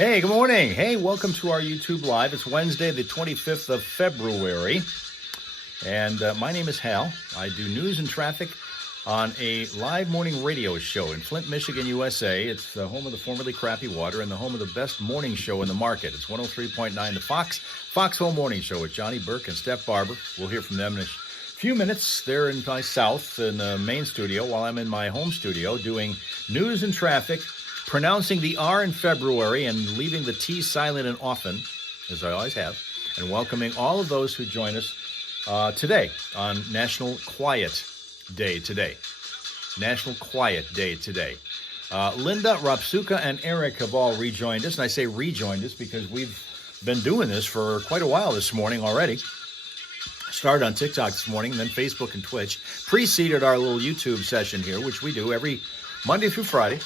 Hey, good morning. Hey, welcome to our YouTube Live. It's Wednesday, the 25th of February. And my name is Hal. I do news and traffic on a live morning radio show in Flint, Michigan, USA. It's the home of the formerly crappy water and the home of the best morning show in the market. It's 103.9 The Foxhole Morning Show with Johnny Burke and Steph Barber. We'll hear from them in a few minutes. They're in my south in the main studio while I'm in my home studio doing news and traffic, pronouncing the R in February and leaving the T silent and often, as I always have, and welcoming all of those who join us today on National Quiet Day today. National Quiet Day today. Linda, Rapsuka, and Eric have all rejoined us, and I say rejoined us because we've been doing this for quite a while this morning already. Started on TikTok this morning, then Facebook and Twitch. Preceded our little YouTube session here, which we do every Monday through Friday.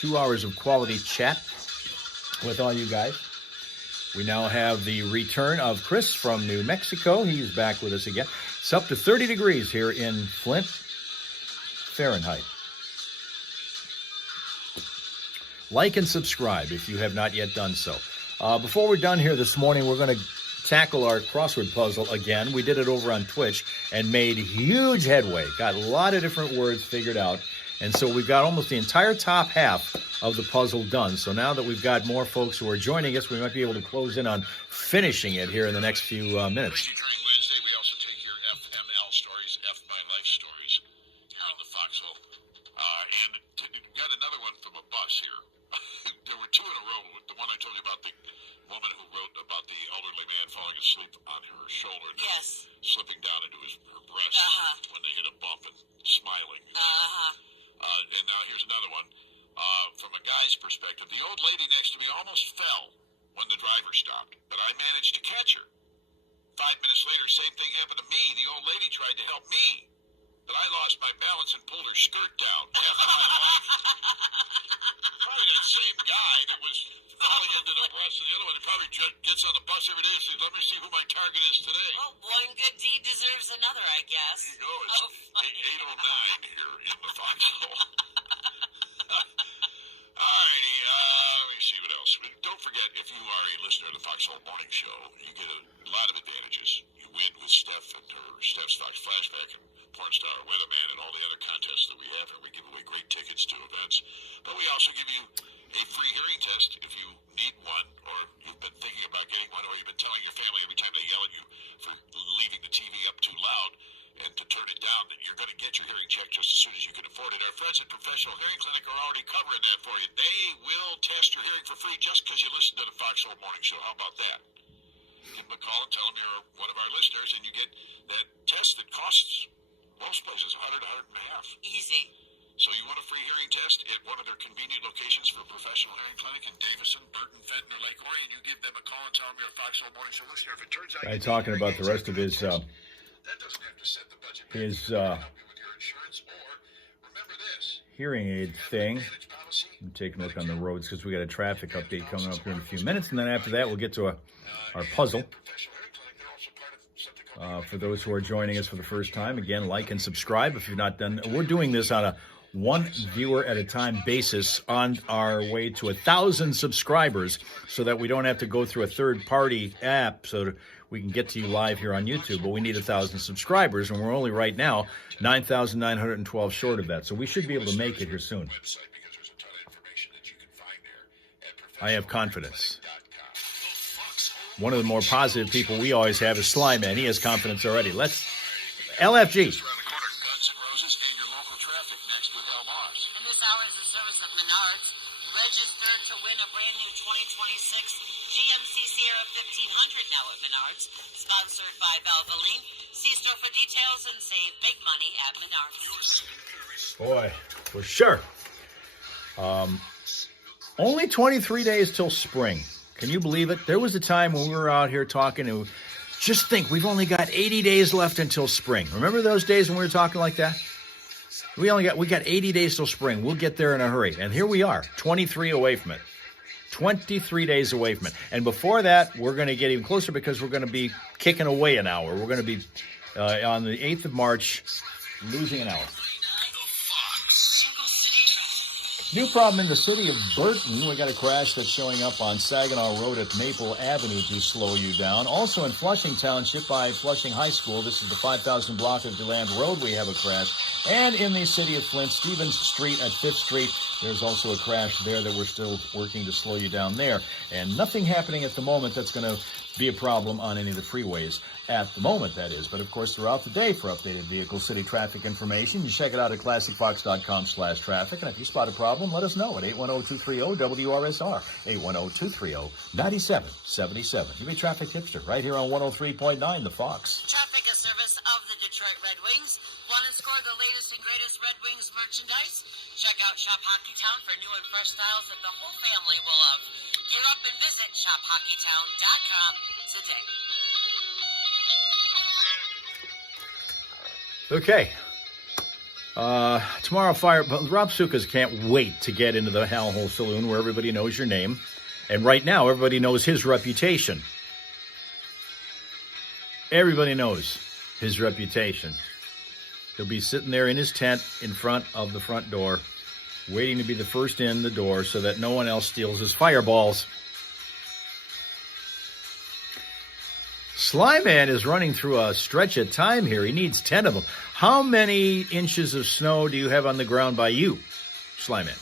2 hours of quality chat with all you guys. We now have the return of Chris from New Mexico. He's back with us again. It's up to 30 degrees here in Flint, Fahrenheit. Like and subscribe if you have not yet done so. Before we're done here this morning, we're going to tackle our crossword puzzle again. We did it over on Twitch and made huge headway. Got a lot of different words figured out. And so we've got almost the entire top half of the puzzle done. So now that we've got more folks who are joining us, we might be able to close in on finishing it here in the next few minutes. During Wednesday, we also take your FML stories, F My Life stories, here on the Foxhole. And got another one from a bus here. There were two in a row. The one I told you about, the woman who wrote about the elderly man falling asleep on her shoulder. Yes. Slipping down into her breast when they hit a bump and smiling. And now here's another one. From a guy's perspective, the old lady next to me almost fell when the driver stopped, but I managed to catch her. 5 minutes later, same thing happened to me. The old lady tried to help me, but I lost my balance and pulled her skirt down. Probably that same guy that was falling into the bus, and the other one that probably gets on the bus every day and says, let me see who my target is today. Well, one good deed deserves another, I guess. There you go. It's 8:09 here in the Foxhole. Alrighty, let me see what else. Don't forget, if you are a listener of the Foxhole Morning Show, you get a lot of advantages. You win with Steph and her Steph's Fox Flashback and Porn Star Weatherman and all the other contests that we have, and we give away great tickets to events. But we also give you a free hearing test if you need one, or you've been thinking about getting one, or you've been telling your family every time they yell at you for leaving the TV up too loud and to turn it down, that you're going to get your hearing checked just as soon as you can afford it. Our friends at Professional Hearing Clinic are already covering that for you. They will test your hearing for free just because you listen to the Foxhole Morning Show. How about that? Give them a call and tell them you're one of our listeners, and you get that test that costs most places $100 to $150. Easy. So you want a free hearing test at one of their convenient locations for Professional Hearing Clinic in Davison, Burton, Fenton, or Lake Orion, you give them a call and tell them you're a Foxhole Morning Show listener. If it turns out Talking about the rest of his that doesn't have to set the budget. Help you with your insurance, or remember this. Hearing aid thing. I'm taking a look on the roads because we got a traffic update coming up here in a few minutes, and then after that we'll get to our puzzle. For those who are joining us for the first time, again, like and subscribe if you've not done. We're doing this on a one viewer at a time basis on our way to 1,000 subscribers so that we don't have to go through a third-party app so that we can get to you live here on YouTube. But we need 1,000 subscribers, and we're only right now 9,912 short of that. So we should be able to make it here soon. I have confidence. One of the more positive people we always have is Slyman. He has confidence already. Let's LFG. Around the corner, Guns N' Roses and your local traffic next with Hal Maas. And this hour is the service of Menards. Register to win a brand new 2026 GMC Sierra 1500 now at Menards. Sponsored by Valvoline. See store for details and save big money at Menards. Boy, for sure. Only 23 days till spring. Can you believe it? There was a time when we were out here talking and just think we've only got 80 days left until spring. Remember those days when we were talking like that? We got 80 days till spring. We'll get there in a hurry. And here we are, 23 away from it. 23 days away from it. And before that, we're going to get even closer because we're going to be kicking away an hour. We're going to be on the 8th of March, losing an hour. New problem in the city of Burton. We got a crash that's showing up on Saginaw Road at Maple Avenue to slow you down. Also in Flushing Township by Flushing High School. This is the 5,000 block of DeLand Road. We have a crash. And in the city of Flint, Stevens Street at 5th Street. There's also a crash there that we're still working to slow you down there. And nothing happening at the moment that's going to be a problem on any of the freeways at the moment, that is. But, of course, throughout the day for updated vehicle city traffic information, you check it out at classicfox.com/traffic. And if you spot a problem, let us know at 810-230-WRSR, 810-230-9777. You'll be traffic hipster right here on 103.9 The Fox. Traffic, a service of the Detroit Red Wings. Want to score the latest and greatest Red Wings merchandise? Check out Shop Hockeytown for new and fresh styles that the whole family will love. Gear up and visit shophockeytown.com today. Okay. Tomorrow, Rob Sukas can't wait to get into the Hal Hole Saloon where everybody knows your name. And right now, everybody knows his reputation. Everybody knows his reputation. He'll be sitting there in his tent in front of the front door, waiting to be the first in the door so that no one else steals his fireballs. Slyman is running through a stretch of time here. He needs 10 of them. How many inches of snow do you have on the ground by you, Slyman?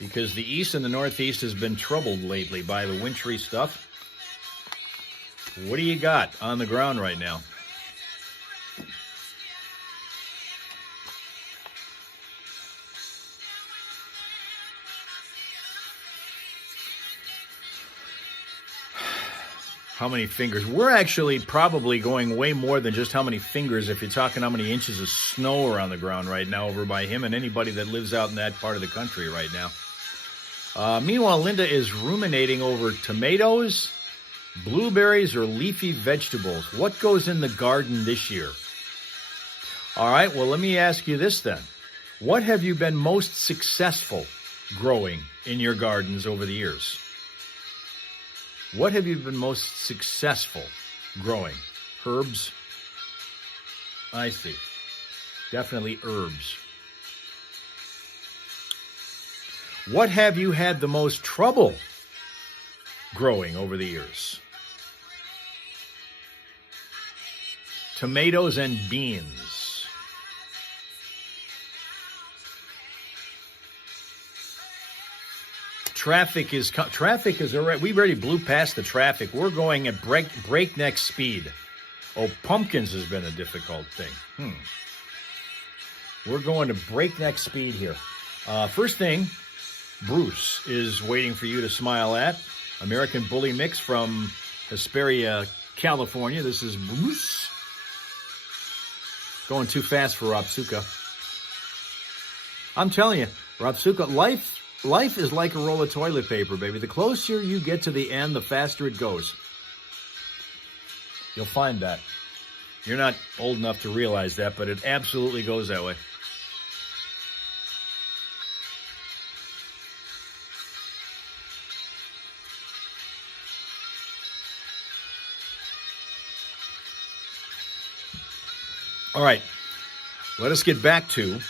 Because the east and the northeast has been troubled lately by the wintry stuff. What do you got on the ground right now? How many fingers? We're actually probably going way more than just how many fingers if you're talking how many inches of snow are on the ground right now over by him and anybody that lives out in that part of the country right now. Meanwhile, Linda is ruminating over tomatoes, blueberries, or leafy vegetables. What goes in the garden this year? All right, well, let me ask you this then. What have you been most successful growing in your gardens over the years? What have you been most successful growing? Herbs? I see. Definitely herbs. What have you had the most trouble growing over the years? Tomatoes and beans. Traffic is already. We already blew past the traffic. We're going at breakneck speed. Oh, pumpkins has been a difficult thing. We're going to breakneck speed here. First thing, Bruce is waiting for you to smile at. American Bully Mix from Hesperia, California. This is Bruce. Going too fast for Robsuka. I'm telling you, Robsuka, life is like a roll of toilet paper, baby. The closer you get to the end, the faster it goes. You'll find that. You're not old enough to realize that, but it absolutely goes that way. All right, let us get back to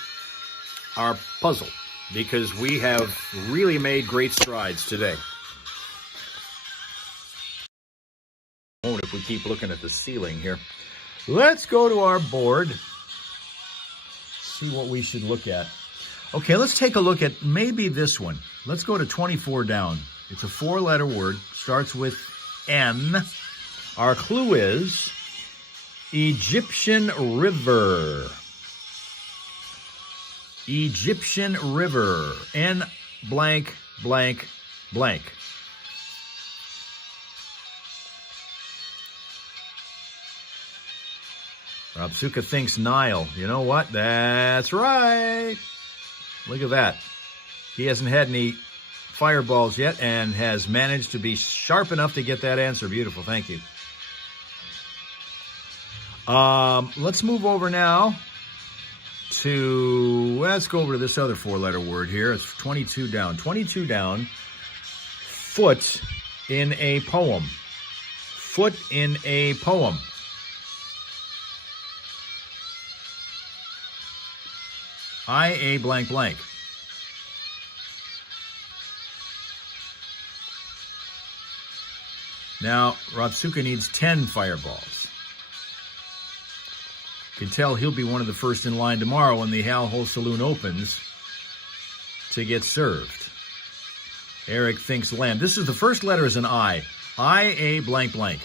our puzzle, because we have really made great strides today. If we keep looking at the ceiling here. Let's go to our board, see what we should look at. Okay, let's take a look at maybe this one. Let's go to 24 down. It's a four-letter word, starts with N. Our clue is Egyptian River. Egyptian River. N blank blank blank. Robsuka thinks Nile. You know what? That's right. Look at that. He hasn't had any fireballs yet and has managed to be sharp enough to get that answer. Beautiful. Thank you. Let's move over now to, let's go over to this other four-letter word here. It's 22 down. 22 down. Foot in a poem. Foot in a poem. IA blank blank. Now, Ropsuka needs 10 fireballs. You can tell he'll be one of the first in line tomorrow when the Hal Hole Saloon opens to get served. Eric thinks lamb. This is the first letter is an I. IA blank blank.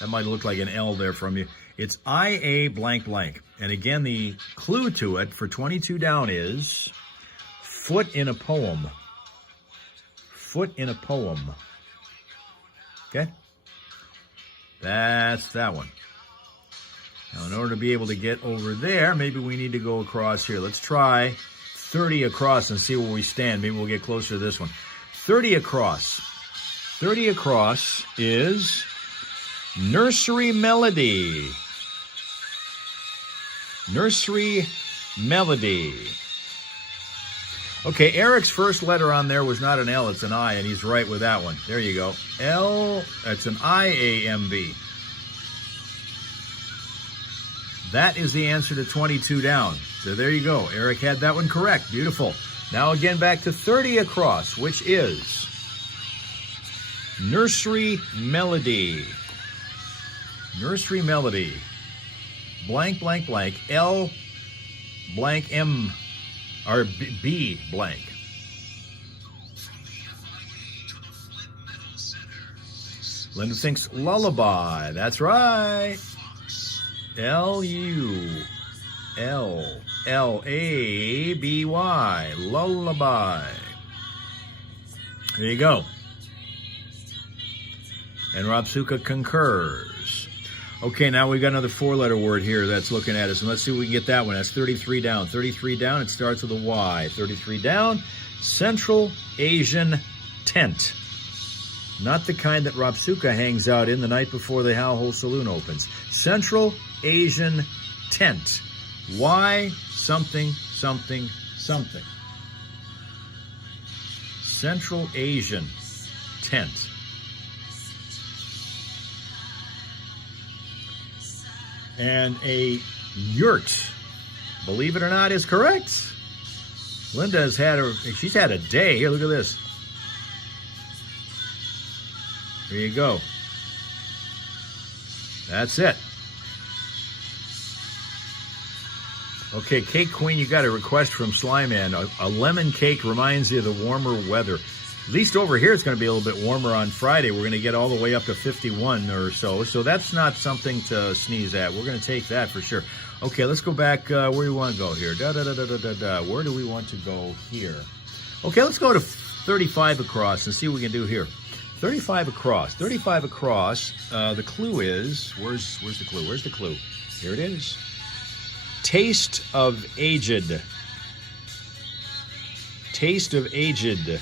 That might look like an L there from you. It's IA blank blank. And again, the clue to it for 22 down is foot in a poem. Foot in a poem. Okay? That's that one. Now, in order to be able to get over there, maybe we need to go across here. Let's try 30 across and see where we stand. Maybe we'll get closer to this one. 30 across. 30 across is nursery melody. Nursery melody. Okay, Eric's first letter on there was not an L, it's an I, and he's right with that one. There you go. L, that's an IAMB. That is the answer to 22 down. So there you go. Eric had that one correct. Beautiful. Now again back to 30 across, which is nursery melody. Nursery melody. Blank, blank, blank. L, blank, M, or B, blank. Linda thinks lullaby. That's right. Lullaby. Lullaby. There you go. And Ropsuka concurs. Okay, now we've got another four-letter word here that's looking at us, and let's see if we can get that one. That's 33 down. 33 down, it starts with a Y. 33 down, Central Asian tent. Not the kind that Ropsuka hangs out in the night before the Hal Hole Saloon opens. Central Asian tent. Y something, something, something. Central Asian tent. And a yurt, believe it or not, is correct. Linda has had she's had a day. Here, look at this. There you go. That's it. Okay, Cake Queen, you got a request from Slyman. A lemon cake reminds you of the warmer weather. At least over here, it's going to be a little bit warmer on Friday. We're going to get all the way up to 51 or so. So that's not something to sneeze at. We're going to take that for sure. Okay, let's go back. Where do we want to go here? Where do we want to go here? Okay, let's go to 35 across and see what we can do here. 35 across. 35 across. The clue is, where's the clue? Where's the clue? Here it is. Taste of aged. Taste of aged.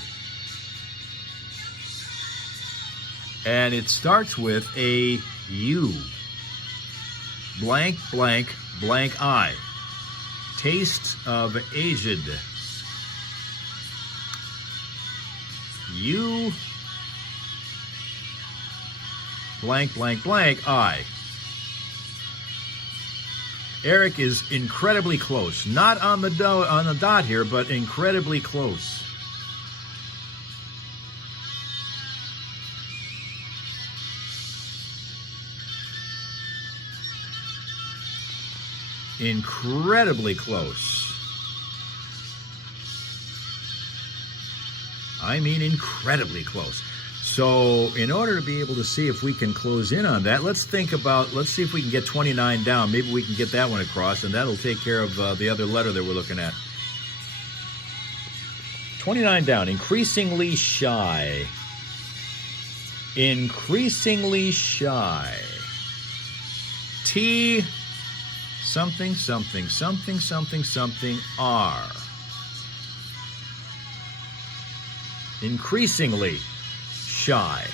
And it starts with a U. Blank, blank, blank I. Taste of aged. U. Blank, blank, blank, I. Eric is incredibly close. Not on the dot here, but incredibly close. Incredibly close. I mean incredibly close. So in order to be able to see if we can close in on that, let's see if we can get 29 down. Maybe we can get that one across, and that'll take care of the other letter that we're looking at. 29 down, increasingly shy. Increasingly shy. T, something, something, something, something, something, R. Increasingly shy.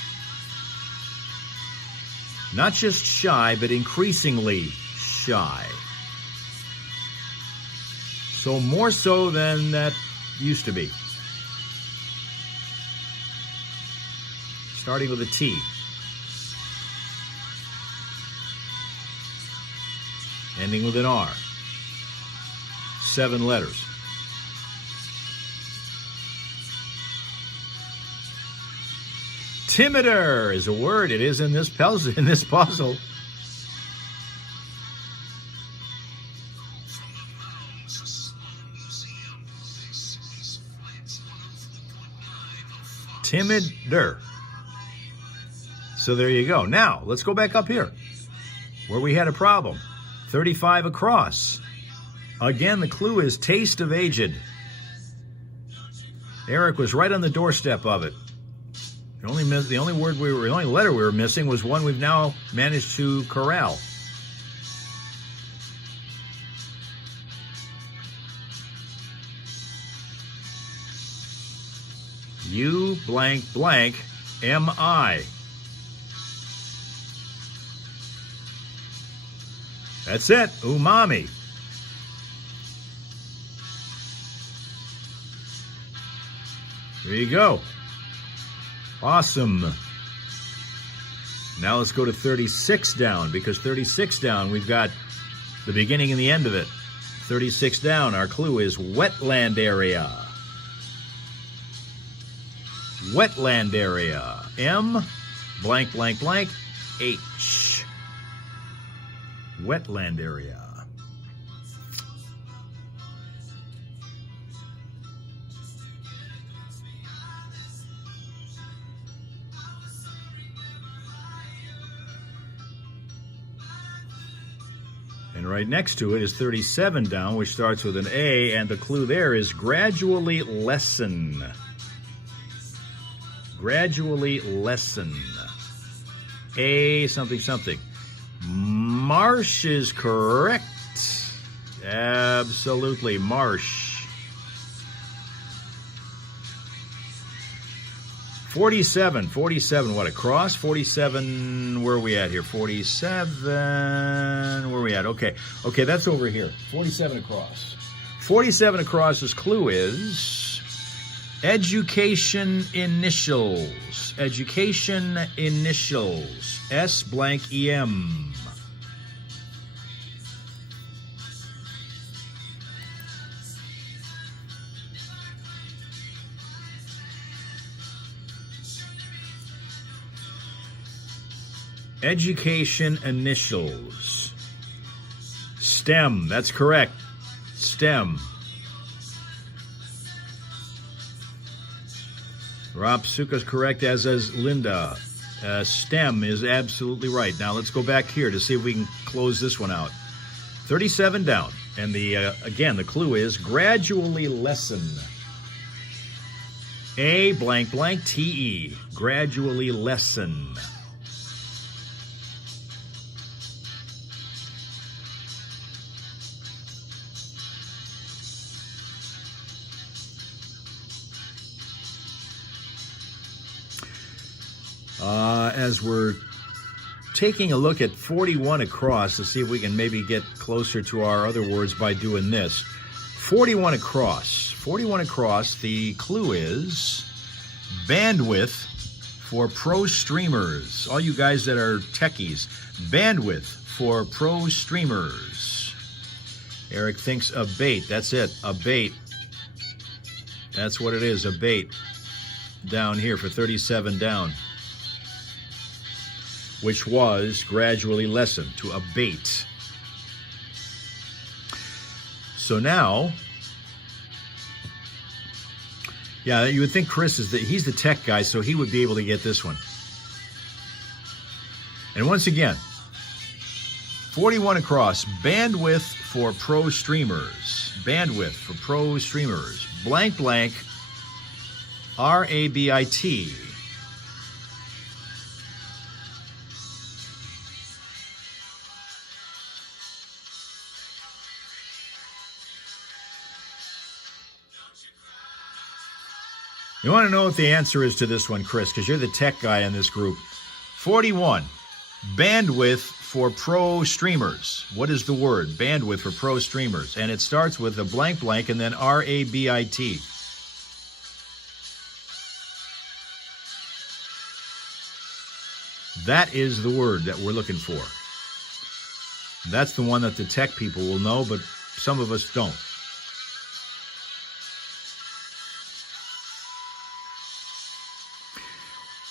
Not just shy, but increasingly shy. So more so than that used to be. Starting with a T. Ending with an R. 7 letters. Timider is a word. It is in this puzzle. Timider. So there you go. Now, let's go back up here where we had a problem. 35 across. Again, the clue is taste of aged. Eric was right on the doorstep of it. The only letter we were missing was one we've now managed to corral. U blank blank M-I. That's it. Umami. There you go. Awesome. Now let's go to 36 down, because 36 down, we've got the beginning and the end of it. 36 down, our clue is wetland area. Wetland area. M blank blank blank H. Wetland area. And right next to it is 37 down, which starts with an A, and the clue there is gradually lessen. Gradually lessen. A something something. Marsh is correct. Absolutely, marsh. 47, what, across? 47, where are we at here? 47, where are we at? Okay, that's over here. 47 across. 47 across's clue is education initials. Education initials. S blank E-M. Education initials. STEM, that's correct. STEM. Rob Suka's correct, as is Linda. STEM is absolutely right. Now let's go back here to see if we can close this one out. 37 down. And again, the clue is gradually lessen. A blank blank T-E. Gradually lessen. As we're taking a look at 41 across to see if we can maybe get closer to our other words by doing this. 41 across. 41 across, the clue is bandwidth for pro streamers. All you guys that are techies, bandwidth for pro streamers. Eric thinks abate. That's it, abate. That's what it is, abate. Down here for 37 down. Which was gradually lessened, to abate. So now, yeah, you would think Chris he's the tech guy, so he would be able to get this one. And once again, 41 across, bandwidth for pro streamers. Bandwidth for pro streamers. Blank blank, R-A-B-I-T. You want to know what the answer is to this one, Chris, because you're the tech guy in this group. 41, bandwidth for pro streamers. What is the word? Bandwidth for pro streamers. And it starts with a blank blank and then R-A-B-I-T. That is the word that we're looking for. That's the one that the tech people will know, but some of us don't.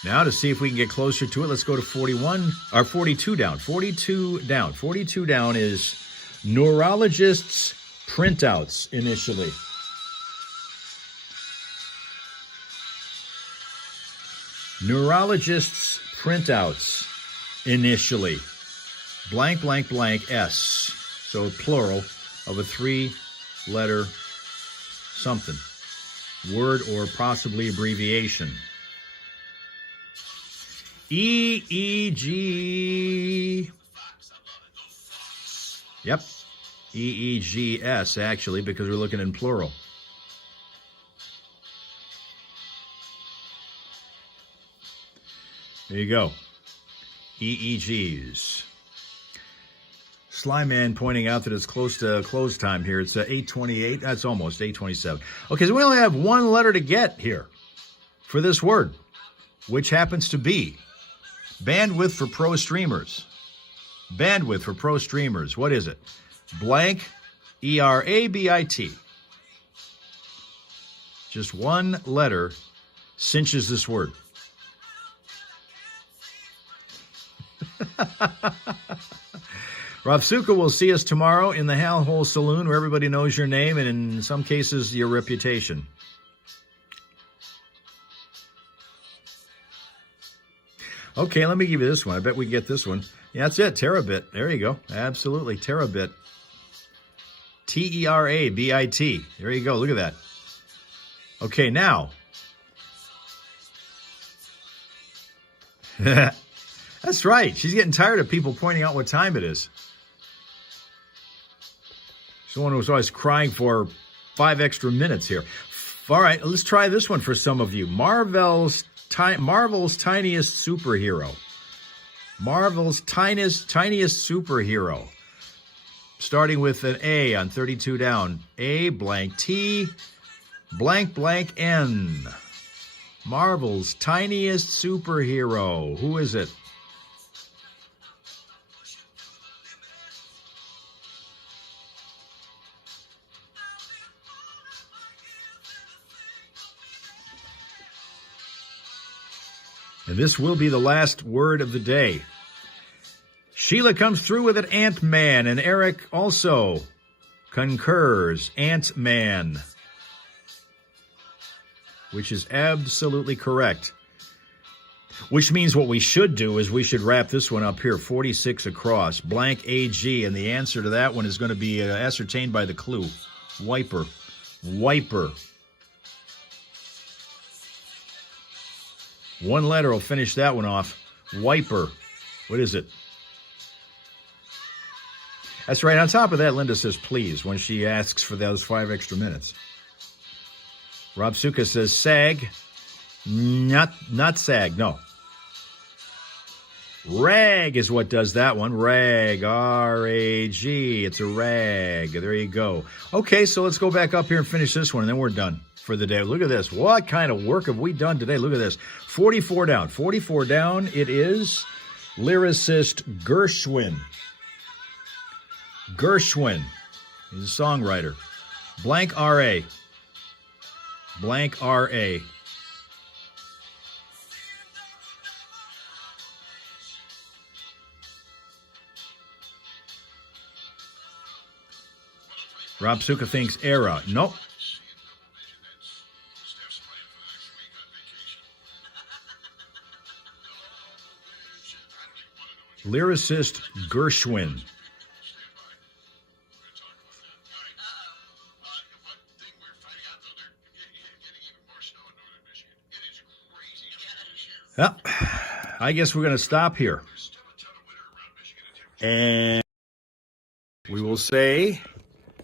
Now to see if we can get closer to it, let's go to 41, or 42 down. 42 down. 42 down is neurologists' printouts initially. Neurologists' printouts initially. Blank, blank, blank, S. So plural of a three-letter something. Word or possibly abbreviation. EEG. Yep. EEGS, actually, because we're looking in plural. There you go. EEGs. Sly Man pointing out that it's close to close time here. It's 8:28. That's almost 8:27. Okay, so we only have one letter to get here for this word, which happens to be bandwidth for pro streamers. Bandwidth for pro streamers. What is it? Blank, ERABIT. Just one letter cinches this word. Ravsuka will see us tomorrow in the Hal Hole Saloon, where everybody knows your name and in some cases your reputation. Okay, let me give you this one. I bet we can get this one. Yeah, that's it. Terabit. There you go. Absolutely. Terabit. TERABIT. There you go. Look at that. Okay, now. That's right. She's getting tired of people pointing out what time it is. She's the one who was always crying for 5 extra minutes here. All right, let's try this one for some of you. Marvel's tiniest superhero. Marvel's tiniest superhero. Starting with an A on 32 down. A blank T blank blank N. Marvel's tiniest superhero. Who is it? And this will be the last word of the day. Sheila comes through with it, Ant-Man, and Eric also concurs, Ant-Man, which is absolutely correct. Which means what we should do is we should wrap this one up here, 46 across, blank AG, and the answer to that one is going to be ascertained by the clue. Wiper. Wiper. One letter will finish that one off. Wiper. What is it? That's right. On top of that, Linda says please when she asks for those 5 extra minutes. Rob Suka says sag. Not sag, no. Rag is what does that one. Rag. R-A-G. It's a rag. There you go. Okay, so let's go back up here and finish this one, and then we're done for the day. Look at this. What kind of work have we done today? Look at this. 44 down. 44 down. It is lyricist Gershwin. Gershwin. He's a songwriter. Blank R-A. Blank R-A. Rob Suka thinks era. Nope. Lyricist Gershwin. Well, I guess we're going to stop here. And we will say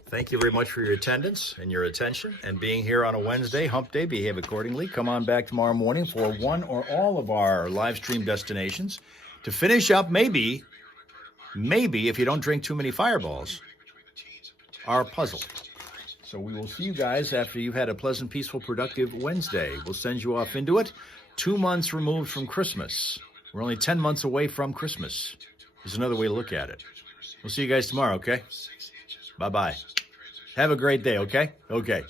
thank you very much for your attendance and your attention and being here on a Wednesday, hump day. Behave accordingly. Come on back tomorrow morning for one or all of our live stream destinations to finish up, maybe, if you don't drink too many fireballs, our puzzle. So we will see you guys after you've had a pleasant, peaceful, productive Wednesday. We'll send you off into it. 2 months removed from Christmas. We're only 10 months away from Christmas. There's another way to look at it. We'll see you guys tomorrow, okay? Bye-bye. Have a great day, okay? Okay.